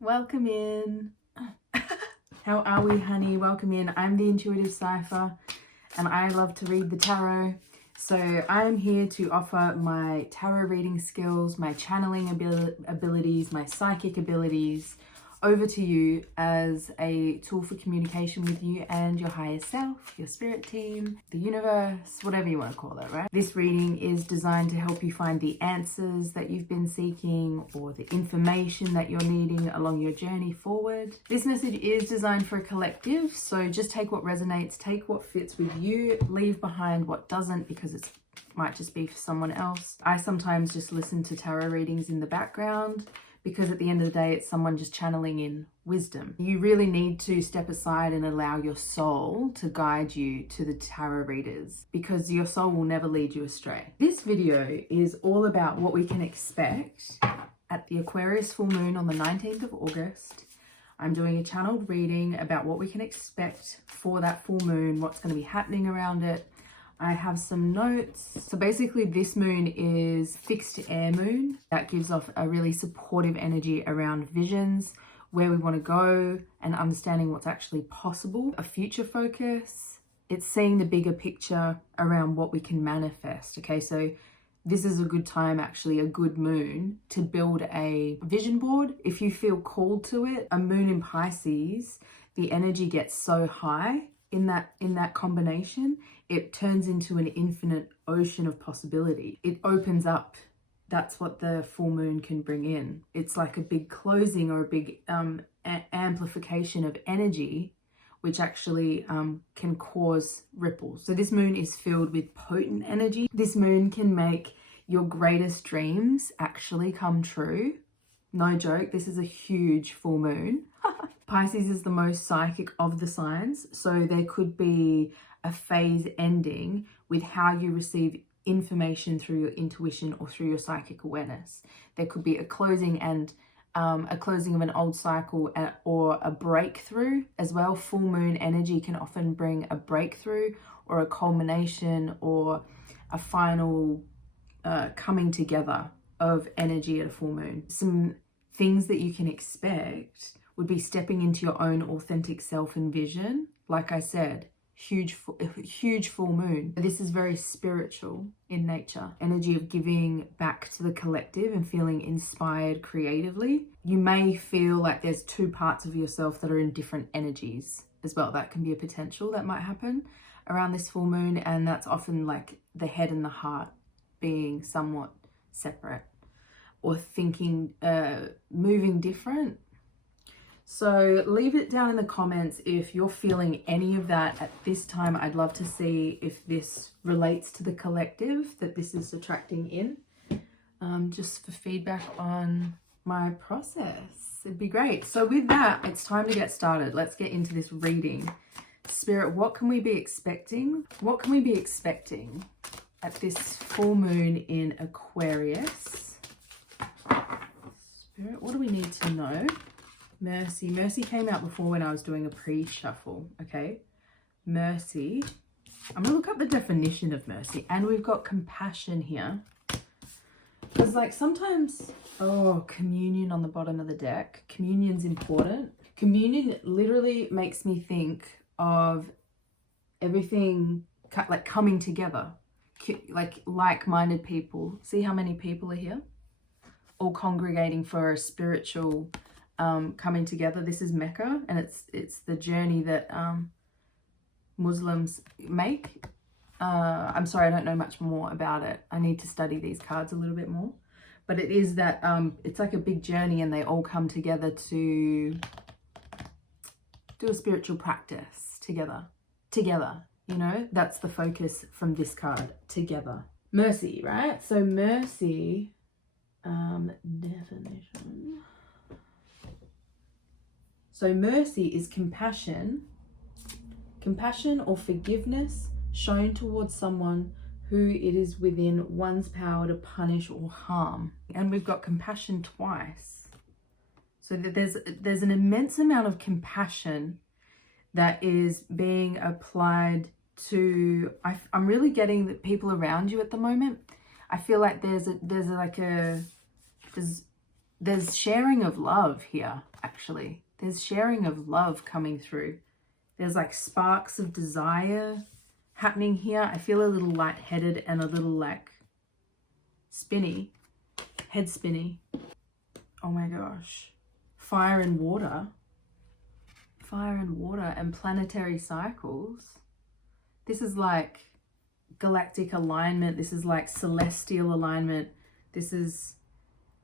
Welcome in. How are we, honey? Welcome in. I'm the Intuitive Cipher and I love to read the tarot. So I'm here to offer my tarot reading skills, my channeling abilities, my psychic abilities over to you as a tool for communication with you and your higher self, your spirit team, the universe, whatever you want to call it, right? This reading is designed to help you find the answers that you've been seeking or the information that you're needing along your journey forward. This message is designed for a collective, so just take what resonates, take what fits with you, leave behind what doesn't because it might just be for someone else. I sometimes just listen to tarot readings in the background because at the end of the day, it's someone just channeling in wisdom. You really need to step aside and allow your soul to guide you to the tarot readers because your soul will never lead you astray. This video is all about what we can expect at the Aquarius full moon on the 19th of August. I'm doing a channeled reading about what we can expect for that full moon, what's going to be happening around it. I have some notes. So basically this moon is fixed air moon. That gives off a really supportive energy around visions, where we want to go and understanding what's actually possible. A future focus. It's seeing the bigger picture around what we can manifest. Okay, so this is a good time, actually a good moon, to build a vision board. If you feel called to it, a moon in Pisces, the energy gets so high in that combination, it turns into an infinite ocean of possibility. It opens up. That's what the full moon can bring in. It's like a big closing or a big amplification of energy, which actually can cause ripples. So this moon is filled with potent energy. This moon can make your greatest dreams actually come true. No joke, this is a huge full moon. Pisces is the most psychic of the signs, so there could be a phase ending with how you receive information through your intuition or through your psychic awareness. There could be a closing and a closing of an old cycle or a breakthrough as well. Full moon energy can often bring a breakthrough or a culmination or a final coming together of energy at a full moon. Some things that you can expect would be stepping into your own authentic self and vision. Like I said, huge full moon. This is very spiritual in nature. Energy of giving back to the collective and feeling inspired creatively. You may feel like there's two parts of yourself that are in different energies as well. That can be a potential that might happen around this full moon, and that's often like the head and the heart being somewhat separate or thinking, moving different. So leave it down in the comments if you're feeling any of that at this time. I'd love to see if this relates to the collective that this is attracting in, just for feedback on my process. It'd be great. So with that, it's time to get started. Let's get into this reading. Spirit, what can we be expecting? What can we be expecting at this full moon in Aquarius? Spirit, what do we need to know? Mercy. Mercy came out before when I was doing a pre-shuffle, okay? Mercy. I'm going to look up the definition of mercy. And we've got compassion here. Because like sometimes, communion on the bottom of the deck. Communion's important. Communion literally makes me think of everything like coming together. Like like-minded people. See how many people are here? All congregating for a spiritual coming together. This is Mecca, and it's the journey that Muslims make. I'm sorry, I don't know much more about it. I need to study these cards a little bit more. But it is that it's like a big journey, and they all come together to do a spiritual practice together. You know, that's the focus from this card. Together. Mercy, right? So mercy, definition. So mercy is compassion or forgiveness shown towards someone who it is within one's power to punish or harm. And we've got compassion twice. So that there's an immense amount of compassion that is being applied to, I'm really getting the people around you at the moment. I feel like there's sharing of love here. actually. There's sharing of love coming through. There's like sparks of desire happening here. I feel a little lightheaded and a little like spinny, head spinny. Oh my gosh. Fire and water and planetary cycles. This is like galactic alignment. This is like celestial alignment. This is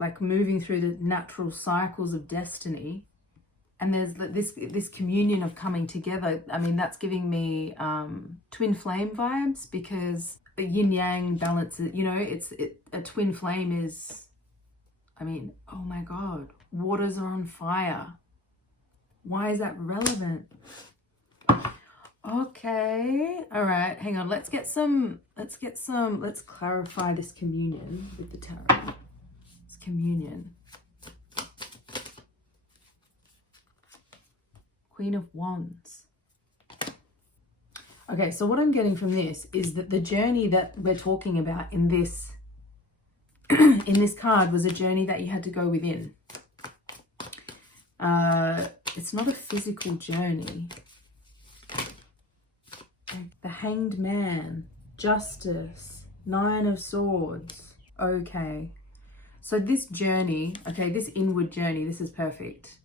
like moving through the natural cycles of destiny. And there's this communion of coming together. I mean, that's giving me twin flame vibes, because the yin yang balance, you know, a twin flame is, I mean, oh my God, waters are on fire. Why is that relevant? Okay, all right, hang on. Let's clarify this communion with the tarot. It's communion. Queen of Wands. Okay, so what I'm getting from this is that the journey that we're talking about in this in this card was a journey that you had to go within. It's not a physical journey. The Hanged Man, Justice, Nine of Swords. Okay, so this journey, okay, this inward journey, this is perfect.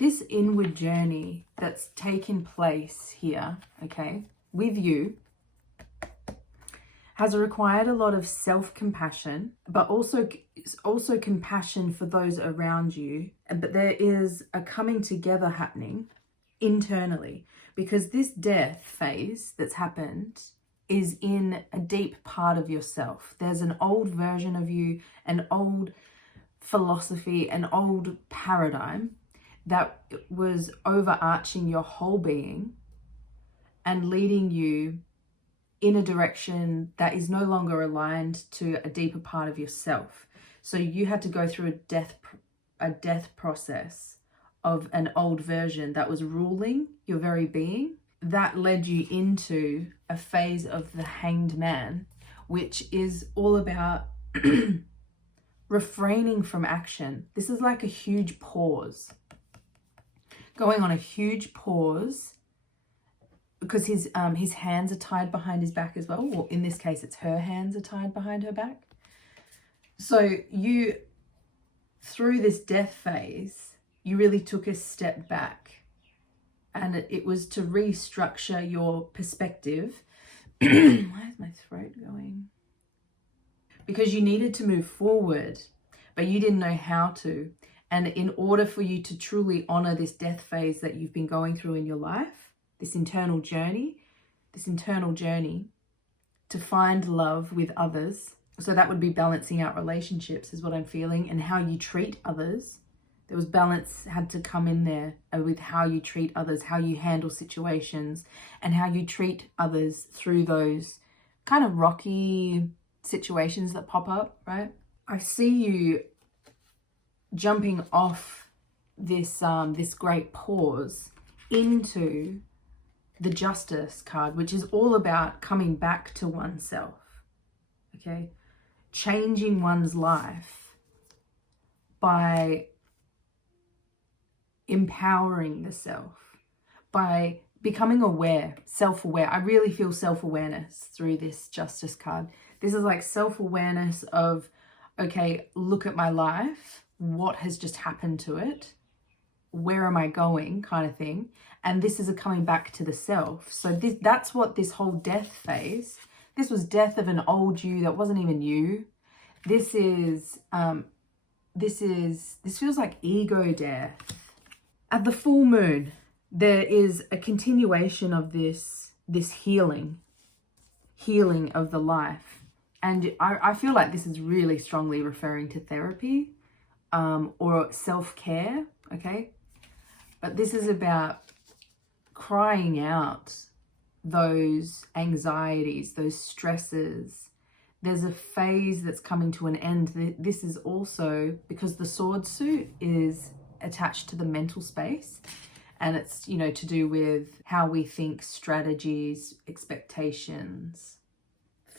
This inward journey that's taken place here, okay, with you, has required a lot of self-compassion, but also compassion for those around you. But there is a coming together happening internally, because this death phase that's happened is in a deep part of yourself. There's an old version of you, an old philosophy, an old paradigm that was overarching your whole being and leading you in a direction that is no longer aligned to a deeper part of yourself. So you had to go through a death process of an old version that was ruling your very being. That led you into a phase of the Hanged Man, which is all about refraining from action. This is like a huge pause. Going on a huge pause, because his hands are tied behind his back as well. Or in this case, it's her hands are tied behind her back. So you, through this death phase, you really took a step back, and it was to restructure your perspective. Why is my throat going? Because you needed to move forward, but you didn't know how to. And in order for you to truly honor this death phase that you've been going through in your life, this internal journey to find love with others. So that would be balancing out relationships, is what I'm feeling, and how you treat others. There was balance had to come in there with how you treat others, how you handle situations, and how you treat others through those kind of rocky situations that pop up, right? I see you jumping off this great pause into the Justice card, which is all about coming back to oneself, okay? Changing one's life by empowering the self, by becoming aware, self-aware. I really feel self-awareness through this Justice card. This is like self-awareness of, okay, look at my life. What has just happened to it? Where am I going, kind of thing. And this is a coming back to the self. So that's what this whole death phase, this was death of an old you that wasn't even you. This feels like ego death. At the full moon, there is a continuation of this healing of the life. And I feel like this is really strongly referring to therapy, or self-care, okay? But this is about crying out those anxieties, those stresses. There's a phase that's coming to an end. This is also because the sword suit is attached to the mental space, and it's, you know, to do with how we think, strategies, expectations,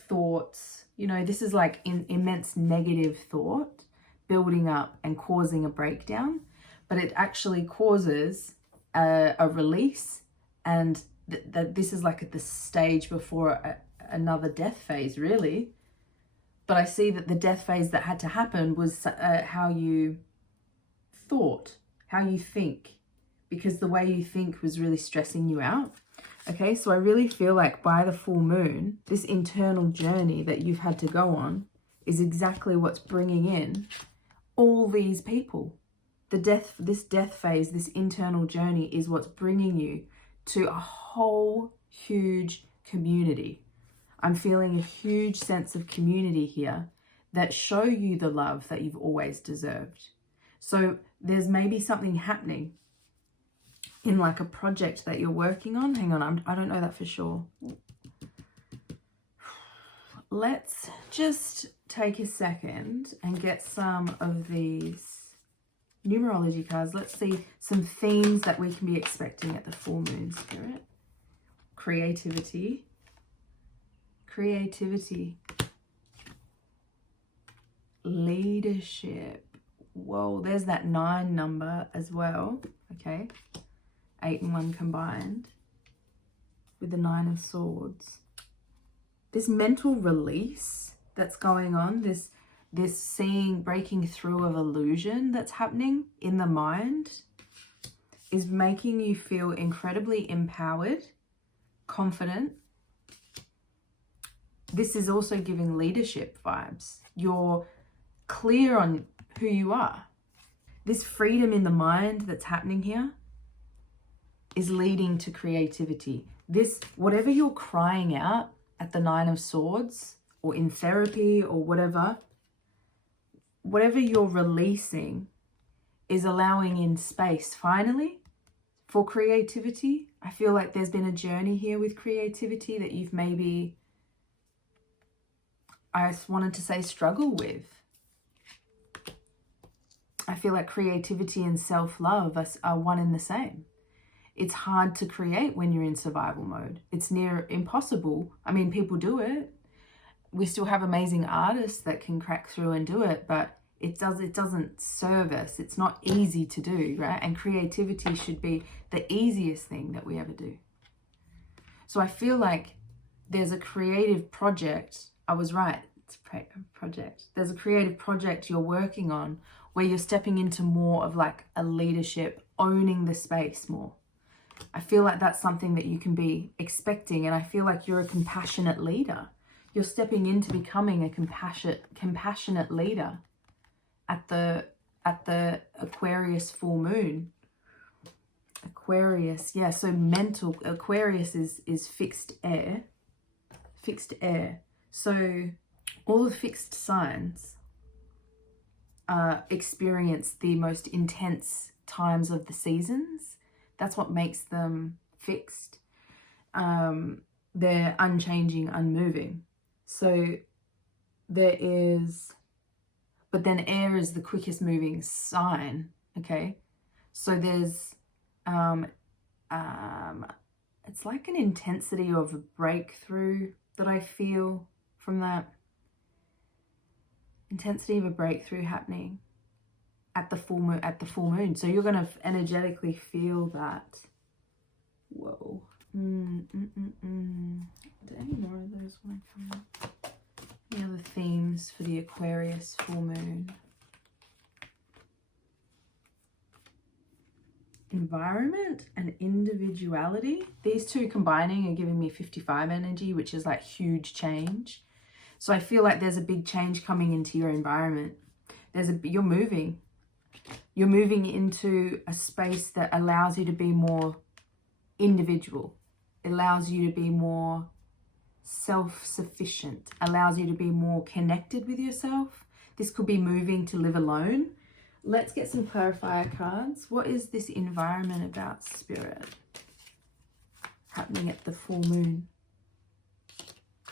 thoughts. You know, this is like immense negative thought building up and causing a breakdown. but it actually causes a release, and this is like at the stage before another death phase, really. But I see that the death phase that had to happen was how you thought, how you think, because the way you think was really stressing you out. Okay, so I really feel like by the full moon, this internal journey that you've had to go on is exactly what's bringing in all these people. This death phase, this internal journey is what's bringing you to a whole huge community. I'm feeling a huge sense of community here that show you the love that you've always deserved. So there's maybe something happening in like a project that you're working on. Hang on, I don't know that for sure. Let's just take a second and get some of these numerology cards. Let's see some themes that we can be expecting at the full moon, Spirit. Creativity. Creativity. Leadership. Whoa, there's that 9 number as well. Okay. 8 and 1 combined with the 9 of Swords. This mental release that's going on, this breaking through of illusion that's happening in the mind is making you feel incredibly empowered, confident. This is also giving leadership vibes. You're clear on who you are. This freedom in the mind that's happening here is leading to creativity. This, whatever you're crying out at the 9 of Swords or in therapy or whatever you're releasing is allowing in space finally for creativity. I feel like there's been a journey here with creativity that you've maybe, I wanted to say, struggle with. I feel like creativity and self-love are one and the same. It's hard to create when you're in survival mode. It's near impossible. I mean, people do it. We still have amazing artists that can crack through and do it, but it doesn't serve us. It's not easy to do, right? And creativity should be the easiest thing that we ever do. So I feel like there's a creative project. I was right. It's a project. There's a creative project you're working on where you're stepping into more of like a leadership, owning the space more. I feel like that's something that you can be expecting, and I feel like you're a compassionate leader. You're stepping into becoming a compassionate leader at the Aquarius full moon. Aquarius, yeah, so mental. Aquarius is fixed air. Fixed air. So all the fixed signs experience the most intense times of the seasons. That's what makes them fixed. They're unchanging, unmoving. So there is, but then air is the quickest moving sign, okay? So there's, it's like an intensity of a breakthrough that I feel from that. Intensity of a breakthrough happening at the full moon. So you're going to energetically feel that. Whoa. Do any more of those want to come up? Any other themes for the Aquarius full moon? Environment and individuality. These two combining are giving me 55 energy, which is like huge change. So I feel like there's a big change coming into your environment. You're moving. You're moving into a space that allows you to be more individual. It allows you to be more self-sufficient, allows you to be more connected with yourself. This could be moving to live alone. Let's get some clarifier cards. What is this environment about, Spirit? Happening at the full moon.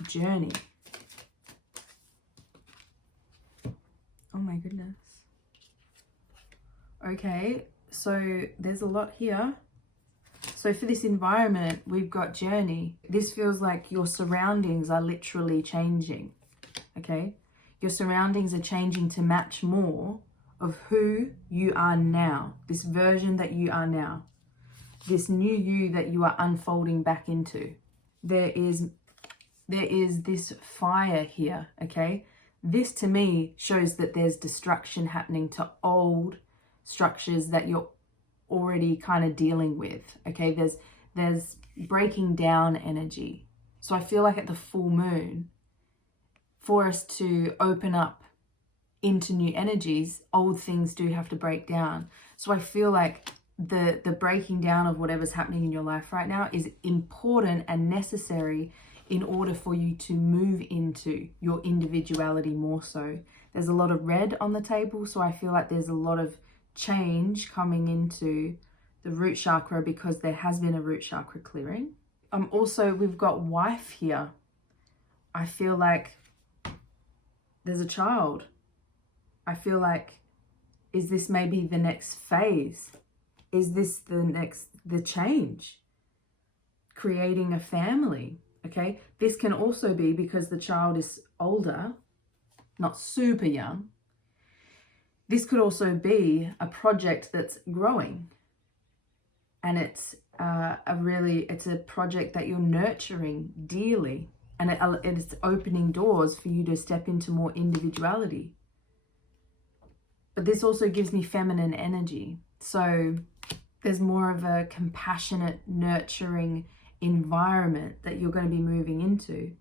Journey. Oh my goodness. Okay, so there's a lot here. So for this environment, we've got journey. This feels like your surroundings are literally changing, okay? Your surroundings are changing to match more of who you are now, this version that you are now, this new you that you are unfolding back into. There is this fire here, okay? This to me shows that there's destruction happening to old structures that you're already kind of dealing with, okay? There's breaking down energy. So I feel like at the full moon, for us to open up into new energies, old things do have to break down. So I feel like the breaking down of whatever's happening in your life right now is important and necessary in order for you to move into your individuality more so. There's a lot of red on the table, so I feel like there's a lot of change coming into the root chakra because there has been a root chakra clearing. Also, we've got wife here. I feel like there's a child. I feel like, is this maybe the next phase? Is this the change? Creating a family, okay? This can also be because the child is older, not super young. This could also be a project that's growing. And it's a project that you're nurturing dearly. And it's opening doors for you to step into more individuality. But this also gives me feminine energy. So there's more of a compassionate, nurturing environment that you're going to be moving into.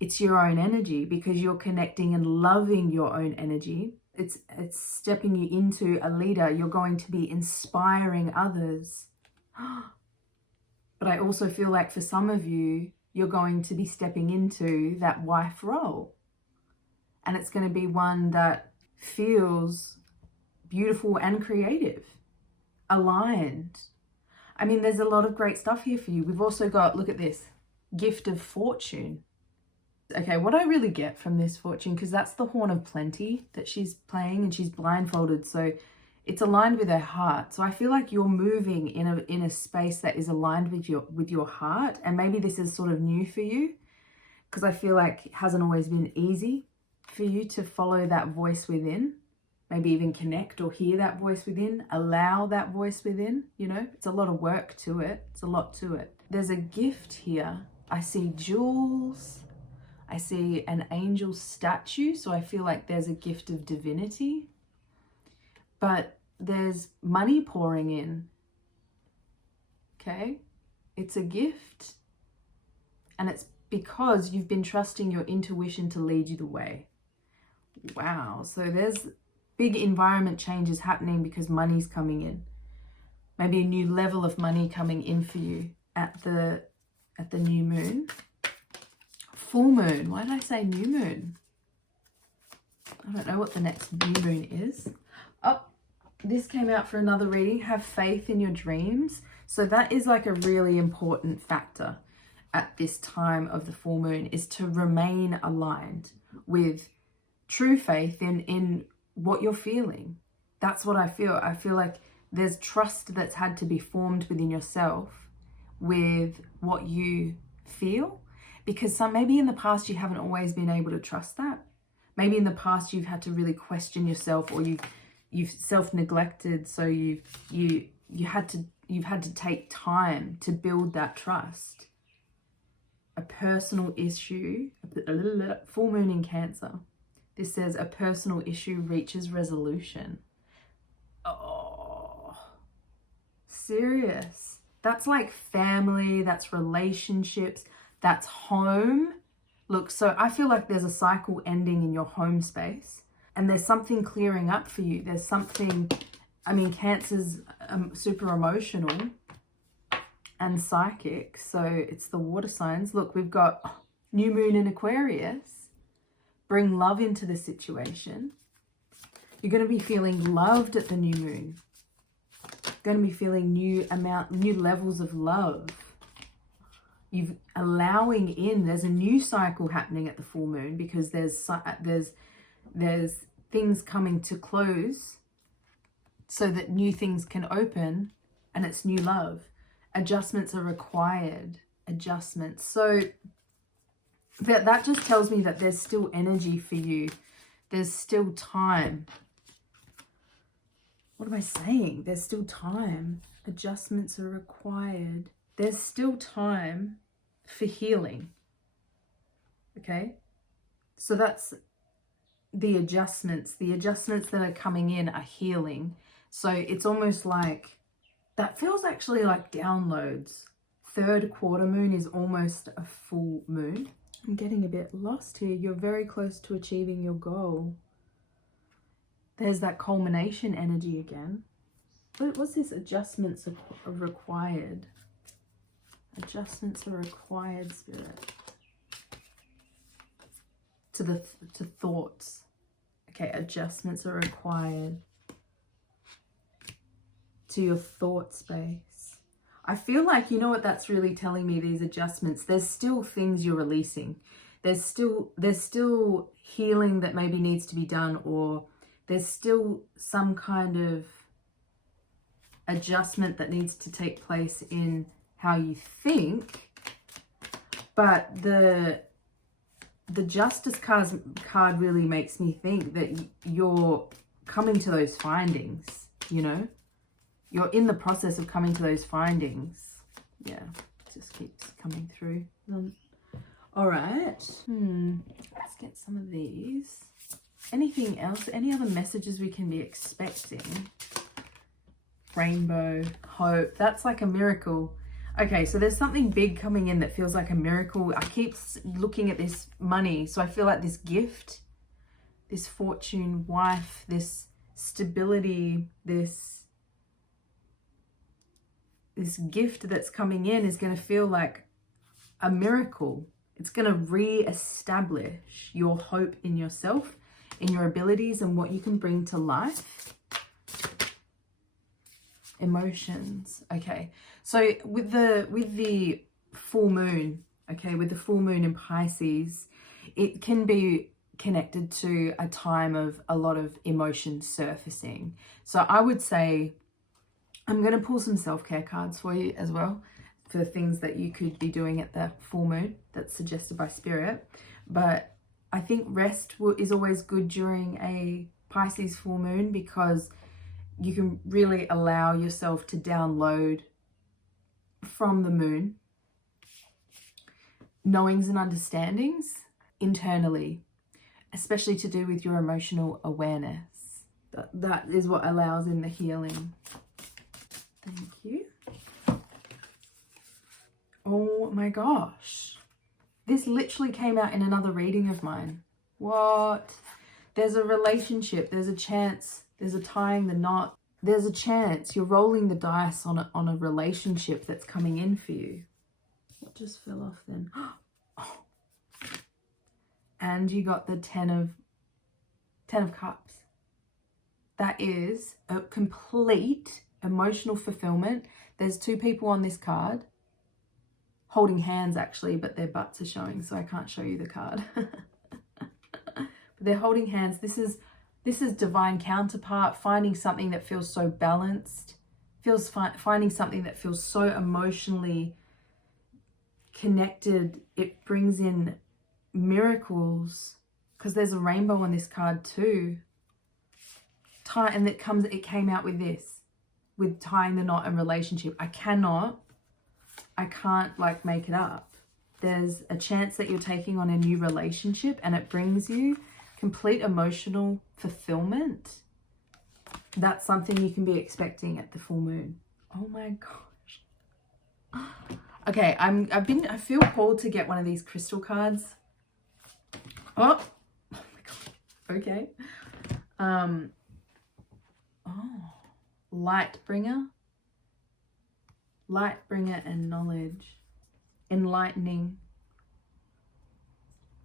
It's your own energy because you're connecting and loving your own energy. It's stepping you into a leader. You're going to be inspiring others. But I also feel like for some of you, you're going to be stepping into that wife role. And it's going to be one that feels beautiful and creative, aligned. I mean, there's a lot of great stuff here for you. We've also got, look at this, gift of fortune. Okay, what I really get from this fortune, because that's the horn of plenty that she's playing and she's blindfolded, so it's aligned with her heart. So I feel like you're moving in a space that is aligned with your heart, and maybe this is sort of new for you because I feel like it hasn't always been easy for you to follow that voice within, maybe even connect or hear that voice within, allow that voice within, you know, it's a lot of work to it. It's a lot to it. There's a gift here. I see jewels. I see an angel statue. So I feel like there's a gift of divinity, but there's money pouring in. Okay. It's a gift. And it's because you've been trusting your intuition to lead you the way. Wow. So there's big environment changes happening because money's coming in. Maybe a new level of money coming in for you at the new moon. Full moon. Why did I say new moon? I don't know what the next new moon is. Oh, this came out for another reading. Have faith in your dreams. So that is like a really important factor at this time of the full moon, is to remain aligned with true faith in what you're feeling. That's what I feel. I feel like there's trust that's had to be formed within yourself with what you feel, because maybe in the past you haven't always been able to trust that. Maybe in the past you've had to really question yourself, or you've self-neglected, so you've had to take time to build that trust. A personal issue, full moon in Cancer. This says a personal issue reaches resolution. Oh, serious. That's like family, that's relationships, that's home. Look, so I feel like there's a cycle ending in your home space, and there's something clearing up for you. There's something, I mean, Cancer's super emotional and psychic, so it's the water signs. Look, we've got new moon in Aquarius. Bring love into the situation. You're going to be feeling loved at the new moon. Going to be feeling new levels of love. You've allowing in. There's a new cycle happening at the full moon because there's things coming to close so that new things can open, and it's new love. Adjustments are required. Adjustments. So that just tells me that there's still energy for you. There's still time What am I saying? There's still time. Adjustments are required. There's still time for healing. Okay? So that's the adjustments. The adjustments that are coming in are healing. So it's almost like, that feels actually like downloads. Third quarter moon is almost a full moon. I'm getting a bit lost here. You're very close to achieving your goal. There's that culmination energy again. What's this? Adjustments are required. Adjustments are required, Spirit. To thoughts. Okay, adjustments are required. To your thought space. I feel like, you know what that's really telling me, these adjustments, there's still things you're releasing. There's still healing that maybe needs to be done, or there's still some kind of adjustment that needs to take place in how you think. But the Justice card really makes me think that you're coming to those findings, you know? You're in the process of coming to those findings. Yeah, it just keeps coming through. All right. Let's get some of these. Anything else? Any other messages we can be expecting? Rainbow, hope. That's like a miracle. Okay, so there's something big coming in that feels like a miracle. I keep looking at this money. So I feel like this gift, this fortune, wife, this stability, this gift that's coming in is going to feel like a miracle. It's going to re-establish your hope in yourself, in your abilities, and what you can bring to life. Emotions. Okay, so with the full moon, okay, with the full moon in Pisces, it can be connected to a time of a lot of emotion surfacing. So I would say, I'm going to pull some self-care cards for you as well, for the things that you could be doing at the full moon that's suggested by Spirit. But I think rest is always good during a Pisces full moon, because you can really allow yourself to download from the moon knowings and understandings internally, especially to do with your emotional awareness. That is what allows in the healing. Thank you. Oh my gosh. This literally came out in another reading of mine. What? There's a relationship. There's a chance. There's a tying the knot. There's a chance. You're rolling the dice on a relationship that's coming in for you. What just fell off then? Oh. And you got the 10 of Cups. That is a complete emotional fulfillment. There's two people on this card holding hands actually, but their butts are showing, so I can't show you the card. But they're holding hands. This is divine counterpart, finding something that feels so balanced, finding something that feels so emotionally connected. It brings in miracles, because there's a rainbow on this card too. And it came out with this, with tying the knot and relationship. I can't like make it up. There's a chance that you're taking on a new relationship, and it brings you complete emotional fulfillment. That's something you can be expecting at the full moon. Oh my gosh. Okay, I feel called to get one of these crystal cards. Oh my god. Okay. Light bringer and knowledge, enlightening.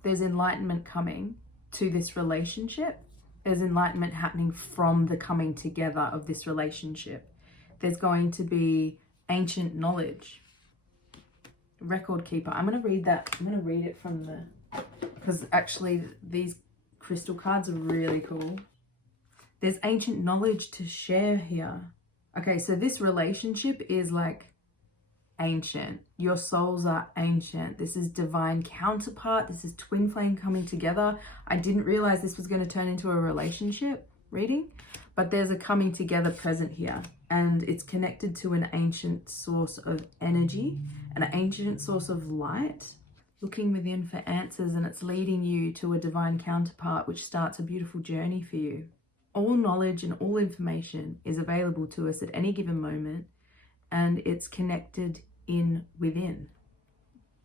There's enlightenment coming to this relationship. There's enlightenment happening from the coming together of this relationship. There's going to be ancient knowledge. Record keeper. I'm going to read that. I'm going to read it from because actually these crystal cards are really cool. There's ancient knowledge to share here. Okay, so this relationship is like ancient. Your souls are ancient. This is divine counterpart. This is twin flame coming together. I didn't realize this was going to turn into a relationship. reading, but there's a coming together present here, and it's connected to an ancient source of energy, an ancient source of light, looking within for answers, and it's leading you to a divine counterpart, which starts a beautiful journey for you. All knowledge and all information is available to us at any given moment, and it's connected in within.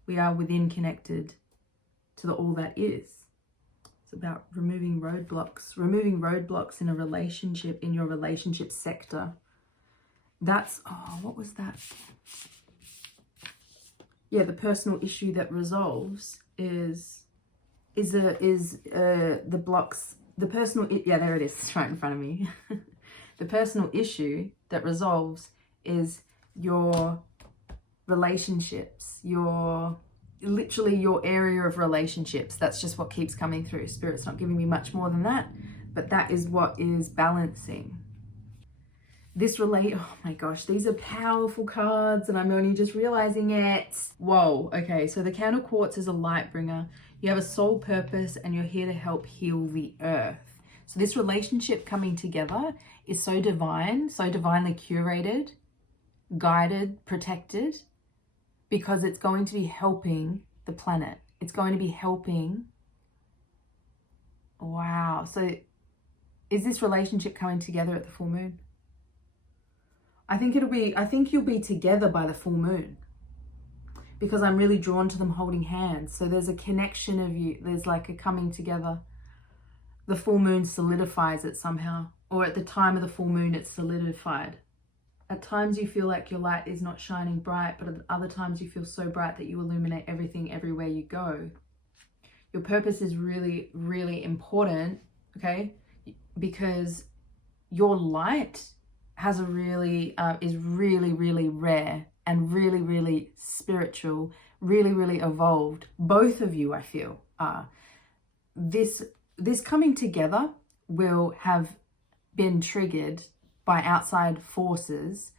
We are within connected to the all that is. It's about removing roadblocks in a relationship, in your relationship sector. That's, oh, what was that? Yeah, the personal issue that resolves is the blocks. The personal, yeah, there it is. It's right in front of me. The personal issue that resolves is your relationships, literally your area of relationships. That's just what keeps coming through. Spirit's not giving me much more than that, but that is what is balancing. Oh my gosh, these are powerful cards, and I'm only just realizing it. Whoa, okay, so the Candle Quartz is a light bringer. You have a soul purpose, and you're here to help heal the earth. So this relationship coming together is so divine, so divinely curated, guided, protected, because it's going to be helping the planet. It's going to be helping. Wow. So is this relationship coming together at the full moon? I think you'll be together by the full moon, because I'm really drawn to them holding hands. So there's a connection of you. There's like a coming together. The full moon solidifies it somehow, or at the time of the full moon, it's solidified. At times you feel like your light is not shining bright, but at other times you feel so bright that you illuminate everything everywhere you go. Your purpose is really, really important, okay? Because your light has a really, is really, really rare and really, really spiritual, really, really evolved. Both of you, I feel, are. This coming together will have been triggered by outside forces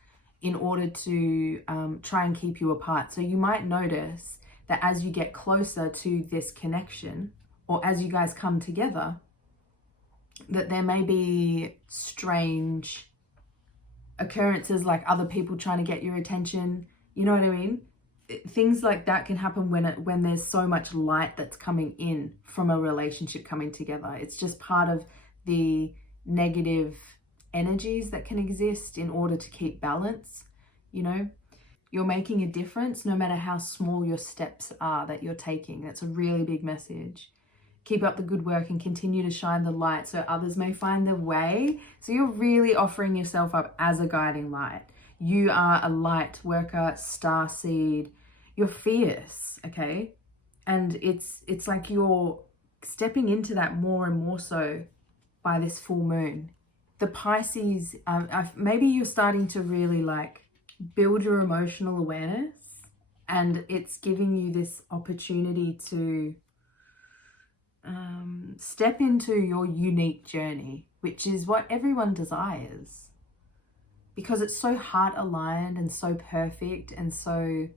in order to try and keep you apart. So you might notice that as you get closer to this connection, or as you guys come together, that there may be strange occurrences, like other people trying to get your attention. You know what I mean? Things like that can happen when there's so much light that's coming in from a relationship coming together. It's just part of the negative energies that can exist in order to keep balance. You know, you're making a difference no matter how small your steps are that you're taking. That's a really big message. Keep up the good work and continue to shine the light so others may find their way. So you're really offering yourself up as a guiding light. You are a light worker, starseed. You're fierce, okay? And it's like you're stepping into that more and more so by this full moon. The Pisces, maybe you're starting to really like build your emotional awareness, and it's giving you this opportunity to step into your unique journey, which is what everyone desires, because it's so heart aligned and so perfect and so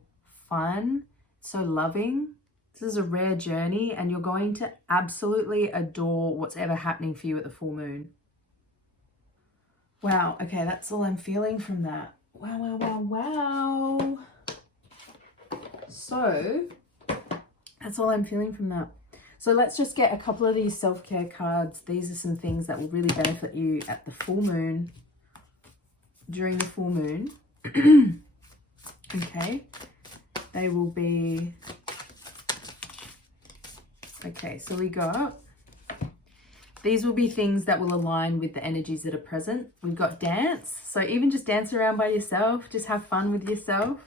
fun, so loving. This is a rare journey, and you're going to absolutely adore what's ever happening for you at the full moon. Wow, okay, that's all I'm feeling from that. Wow. So, that's all I'm feeling from that. So let's just get a couple of these self-care cards. These are some things that will really benefit you at the full moon, during the full moon. Okay, they will be, okay, so we got, these will be things that will align with the energies that are present. We've got dance. So even just dance around by yourself, just have fun with yourself.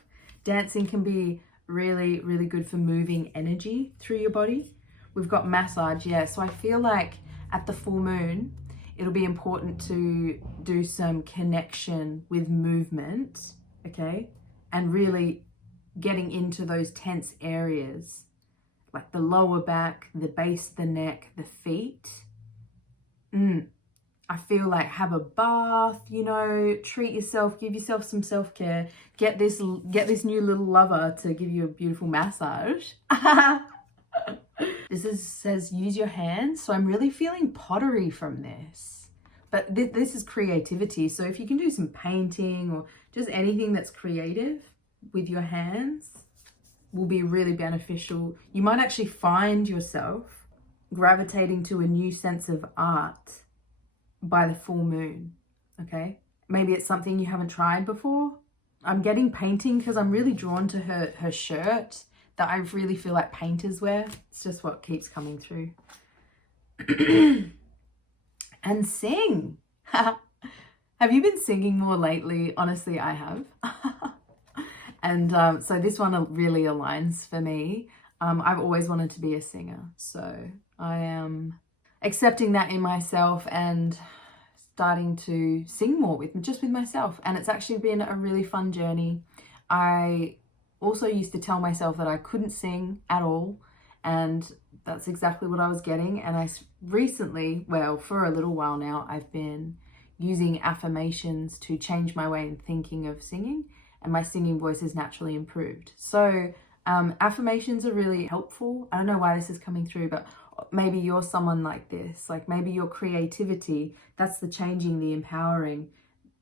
Dancing can be really, really good for moving energy through your body. We've got massage, yeah. So I feel like at the full moon, it'll be important to do some connection with movement, okay? And really getting into those tense areas, like the lower back, the base of the neck, the feet. I feel like have a bath, you know, treat yourself, give yourself some self-care. Get this new little lover to give you a beautiful massage. Says use your hands. So I'm really feeling pottery from this. But this is creativity. So if you can do some painting or just anything that's creative with your hands will be really beneficial. You might actually find yourself gravitating to a new sense of art by the full moon, okay? Maybe it's something you haven't tried before. I'm getting painting because I'm really drawn to her shirt that I really feel like painters wear. It's just what keeps coming through. And sing. Have you been singing more lately? Honestly, I have. And so this one really aligns for me. I've always wanted to be a singer, so I am accepting that in myself and starting to sing more with myself. And it's actually been a really fun journey. I also used to tell myself that I couldn't sing at all, and that's exactly what I was getting. And I recently, well, for a little while now, I've been using affirmations to change my way in thinking of singing, and my singing voice is naturally improved. So affirmations are really helpful. I don't know why this is coming through, but maybe you're someone like this. Like maybe your creativity, that's the changing, the empowering,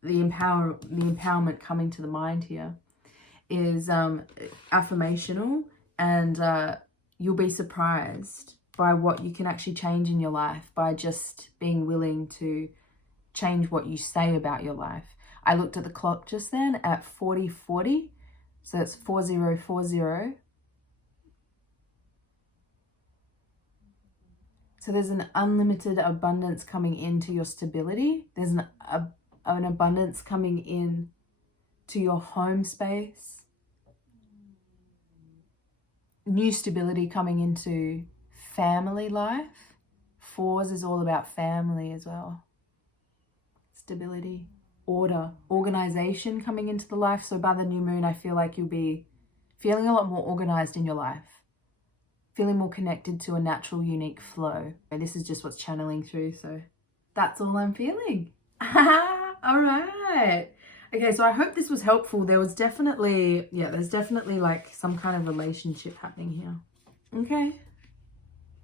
the empowerment coming to the mind here is affirmational, and you'll be surprised by what you can actually change in your life by just being willing to change what you say about your life. I looked at the clock just then at 40:40, so it's 4040. So there's an unlimited abundance coming into your stability. There's an abundance coming in to your home space. New stability coming into family life. Fours is all about family as well. Stability, order, organization coming into the life. So by the new moon, I feel like you'll be feeling a lot more organized in your life, feeling more connected to a natural, unique flow. And this is just what's channeling through. So that's all I'm feeling. All right. Okay, so I hope this was helpful. There's definitely like some kind of relationship happening here. Okay.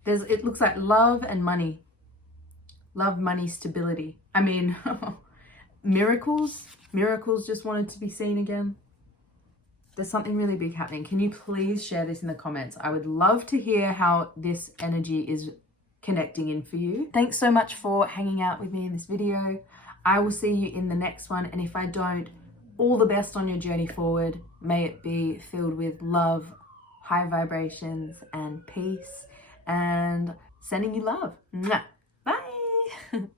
It looks like love and money. Love, money, stability. I mean, miracles. Miracles just wanted to be seen again. There's something really big happening. Can you please share this in the comments? I would love to hear how this energy is connecting in for you. Thanks so much for hanging out with me in this video. I will see you in the next one. And if I don't, all the best on your journey forward. May it be filled with love, high vibrations, and peace. And sending you love. Mwah. Bye.